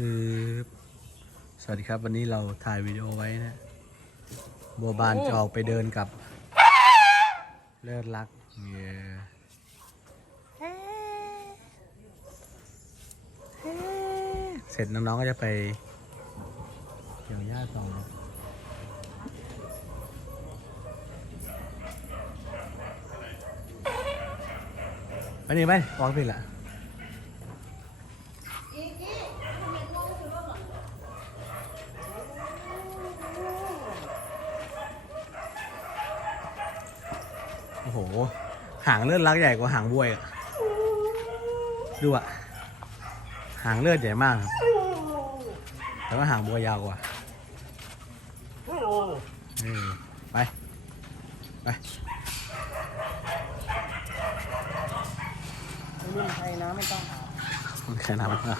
ชืบสวัสดีครับวันนี้เราถ่ายวิดีโอไว้นะบัวบานจะออกไปเดินกับ เลิศรักเยเสร็จน้องๆก็จะไปเกี่ยวหญ้าต่อไปนี่ไปวางผิดละ โอ้โห หางเลือดรักใหญ่กว่าหางบวยอะดูอะหางเลือดใหญ่มากครับแต่ว่าหางบัวยาวกว่านี่ไป ไปรุ่นไทยนะไม่ต้องหามันแค่น้ำนะ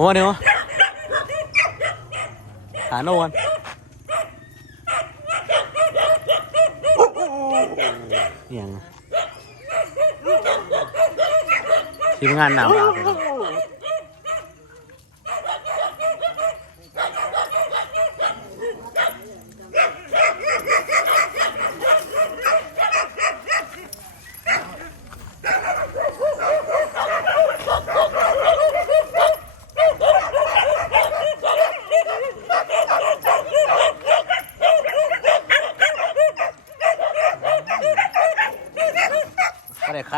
โอ้เดี๋ยวหาโน่กันเอียงทีมงานหนาวมากเลย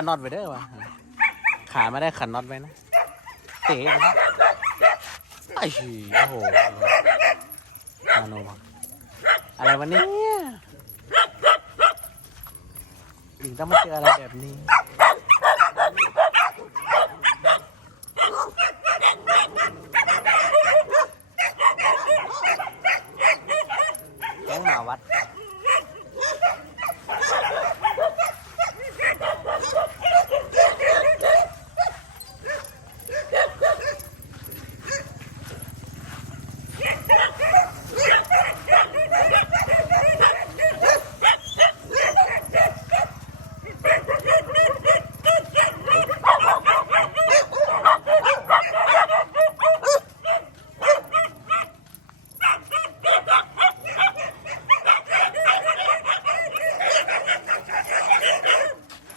น็อตไว้เด้อวะขาไม่ได้ขันน็อตไว้นะเตะนะไอ้ชีโอ้โหนาโนมาอะไรวันนี้ถึงต้องมาเจออะไรแบบนี้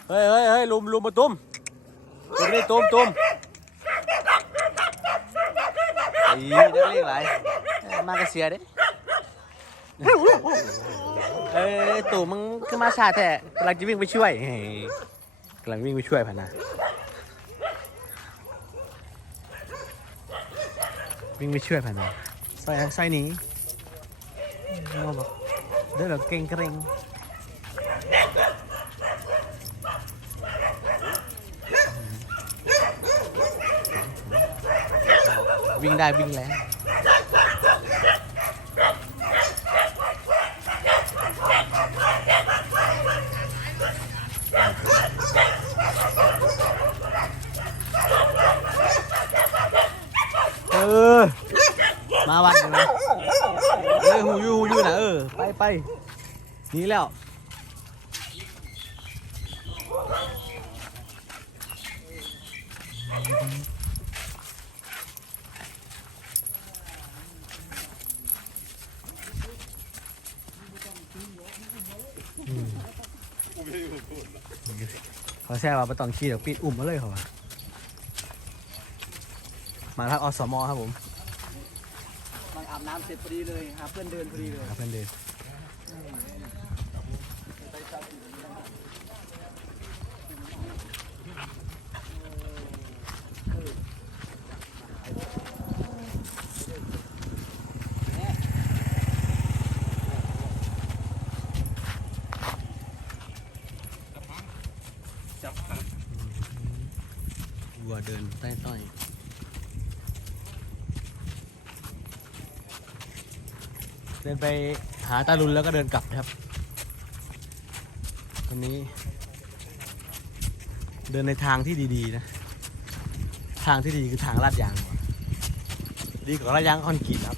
เฮ้ยเฮ้ยเฮ้ยลุมลุมมาตุ้มตุ้มนี่ตุ้มตุ้มอีนักเรียกอะไรเอ้ยมากระเสียเด้เอ้ยตู่มึงขึ้นมาชาแท้กำลังจะวิ่งไปช่วยเฮ้ยกำลังวิ่งไปช่วยพะนะวิ่งไปช่วยพะนะใส่ใส่หนีงอบอกเดินแบบเก่งเกรง วิ่งได้วิ่งแล้วเออ มาวันกันนะเออหูยูหูยูนะเออ ไปไปหนีแล้ว เขาแซ่ว่าไม่ต้องขี้เดี๋ยวปิดอุ่มมาเลยเขาว่ามาทักอสมครับผมมาอาบน้ำเสร็จพอดีเลยหาเพื่อนเดินพอดีเลยครับเพื่อนเดน วัวเดินใต้ต้อยเดินไปหาตาลุนแล้วก็เดินกลับนะครับวันนี้ เดินในทางที่ดีๆนะ ทางที่ดีคือทางลาดยาง ดีกว่าลาดยางคอนกรีตครับ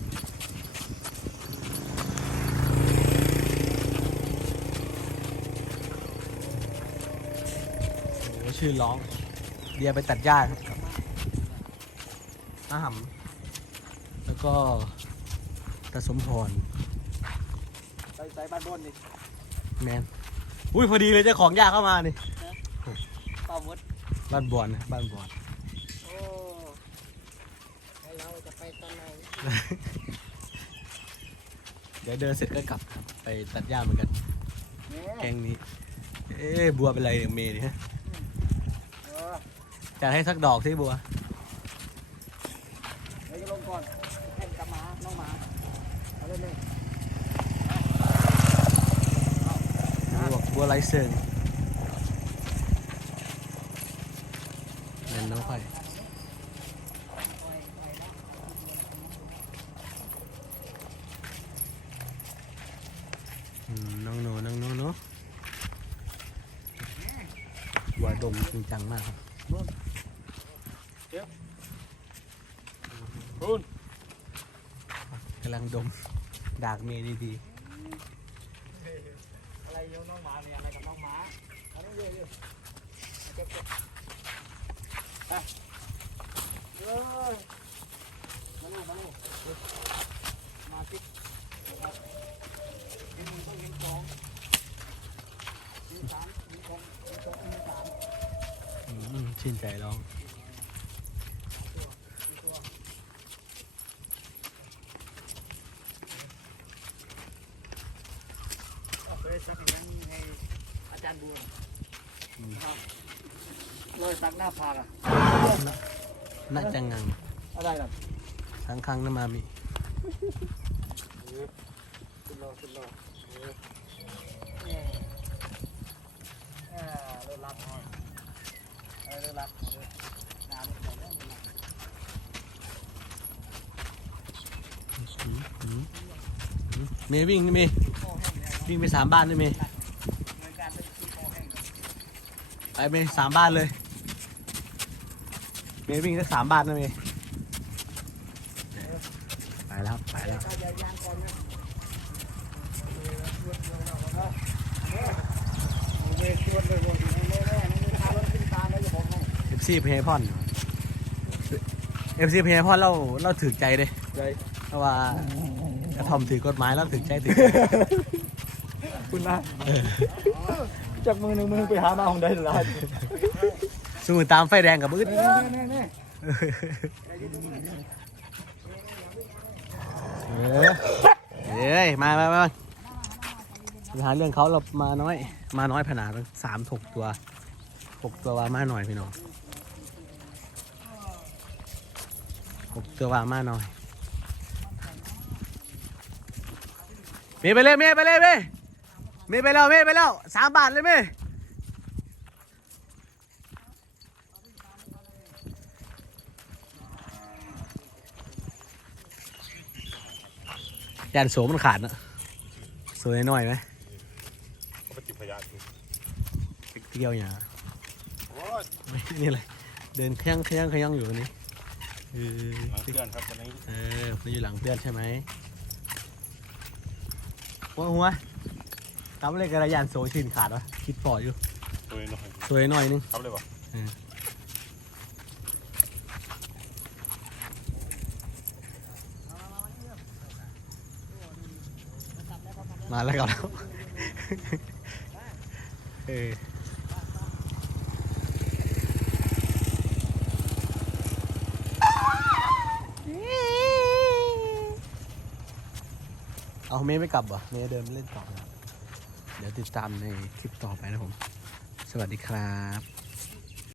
โอ้โห ชื่อร้อง เดียไปตัดหญ้าครับกับอาหำแล้วก็ตาสมพรไปใส่บ้านบนดิแมนอุ้ยพอดีเลยเจ้าของหญ้าเข้ามานี่เป้ามดบ้านบอนนะบ้านบอนโอ้แล้วเราจะไปตอนไหนเดี๋ยวเดินเสร็จก็กลับครับไปตัดหญ้าเหมือนกันเนี่ยแกงนี้ เอ๊ะบัวเป็นไรเนี่ยเมย์นี่ฮะเออ จัดให้สักดอกสิบัวเดี๋ยวจะลงก่อนแข่งกับหมาน้องหมาเอาเลยเลยบัวบัวไรเซิงเล่นน้องไผ่อืมน้องโนน้องโนเนาะบัวดมจริงจังมากครับ คุณกำลังดมดากเมย์ดีอะไรโยนน้องหมาเนี่ยอะไรกับน้องหมาเอาเรื่อยๆเรื่อยๆเก็บเก็บไปเอ้ยมาลูกมาลูกมาสิครับกินต้องกินสองกินสามกินสองกินสองกินสามๆอืมชื่นใจร้อง เอาไปสักอย่างให้ อาจารย์บัวครับเลยสักหน้าผากอะน่าจะงังอะไรล่ะทั้งครั้งน้ำมามีขึ้นรอขึ้นรอเออเนี่ยเออเลิศรักหน่อยเออเลิศรักเออน้ำมันใส่แล้วมันรักอืมอืมอืมเมย์วิ่งนี่เมย์คอแห้งแล้ววิ่งไปสามบ้านนี่เมย์ ไปเมย์สามบ้านเลย เมย์วิ่งได้สามบ้านนะเมย์ไปแล้วไปแล้วก็อย่ายางก่อนนะเวทชวนเลยวนอยู่ในแม่ๆนี่พารถขึ้นตามแล้วจะบอกให้เอฟซีเพย์พอนเอฟซีเพย์พอนเราเราถือใจเลยใจเพราะว่ากระทอมถือกฎหมายแล้วถือใจถือใจคุณนะ จากมือหนึ่งมือไปหามาของได้หรือไรสู้ตามไฟแดงกับมืดเออเอ้ย มามามาปัญหาเรื่องเขาเรามาน้อย มาน้อยขนาสามถกตัวหกตัวว่ามาหน่อยพี่น้องหกตัวว่ามาหน่อยเมย์ไปเลยเมย์ไปเลยเมย์ เมย์ไปแล้วเมย์ไปแล้วสามบาทเลยเมย์ยันโสมันขาดนะสวยหน่อยไหมเขาไปจิบขยะดูเที่ยวอย่างโอ้ยไม่นี่เลยเดินเครื่องเครื่องเครื่องอยู่วันนี้เออหลังเพื่อนครับวันนี้เออมันอยู่หลังเพื่อนใช่ไหมหัวหัว ทำอะไรกันระยานโซชินขาดวะคิดปอดอยู่ตัวหน่อยสวยหน่อยนึงครับเลยปะมาแล้วก่อนแล้วเออเอาเมย์ไม่กลับเหรอเมย์เดินเล่นต่อนะ เดี๋ยวติดตามในคลิปต่อไปนะผม สวัสดีครับ